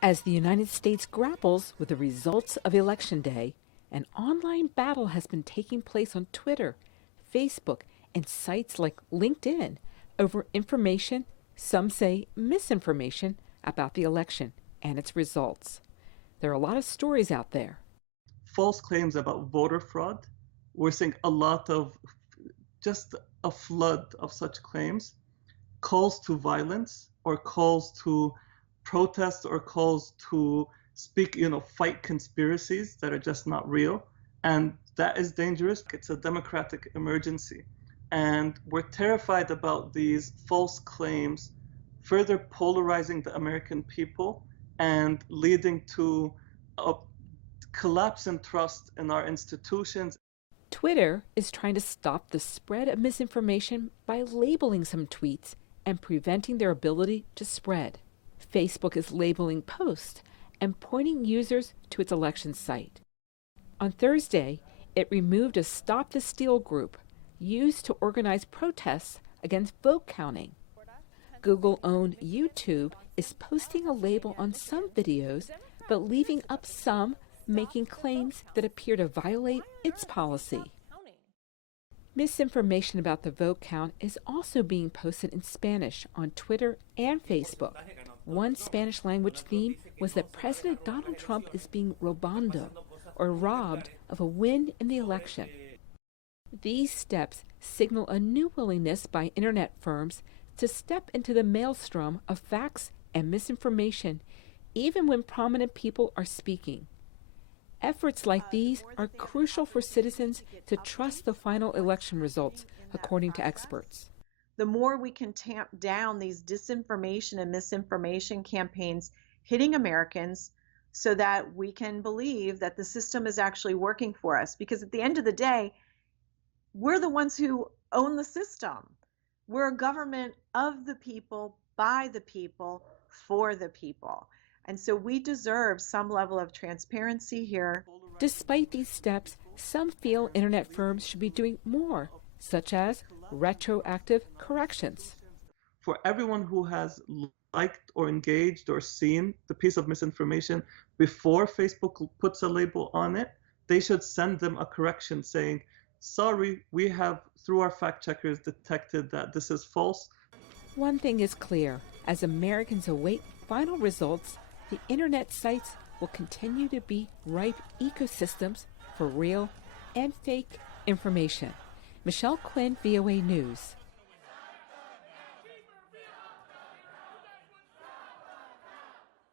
As the United States grapples with the results of Election Day, an online battle has been taking place on Twitter, Facebook, and sites like LinkedIn over information, some say misinformation, about the election and its results. There are a lot of stories out there. False claims about voter fraud. We're seeing a lot of just a flood of such claims, calls to violence or calls to protest or calls to speak, fight conspiracies that are just not real. And that is dangerous. It's a democratic emergency. And we're terrified about these false claims further polarizing the American people and leading to a collapse in trust in our institutions. Twitter is trying to stop the spread of misinformation by labeling some tweets and preventing their ability to spread. Facebook is labeling posts and pointing users to its election site. On Thursday, it removed a Stop the Steal group used to organize protests against vote counting. Google-owned YouTube is posting a label on some videos, but leaving up some, making claims that appear to violate its policy. Misinformation about the vote count is also being posted in Spanish on Twitter and Facebook. One Spanish language theme was that President Donald Trump is being robando, or robbed, of a win in the election. These steps signal a new willingness by internet firms to step into the maelstrom of facts and misinformation, even when prominent people are speaking. Efforts like these are crucial for citizens to trust the final election results, according to experts. The more we can tamp down these disinformation and misinformation campaigns hitting Americans so that we can believe that the system is actually working for us. Because at the end of the day, we're the ones who own the system. We're a government of the people, by the people, for the people. And so we deserve some level of transparency here. Despite these steps, some feel internet firms should be doing more, such as retroactive corrections. For everyone who has liked or engaged or seen the piece of misinformation before Facebook puts a label on it, they should send them a correction saying, sorry, we have, through our fact checkers, detected that this is false. One thing is clear, as Americans await final results, the internet sites will continue to be ripe ecosystems for real and fake information. Michelle Quinn, VOA News.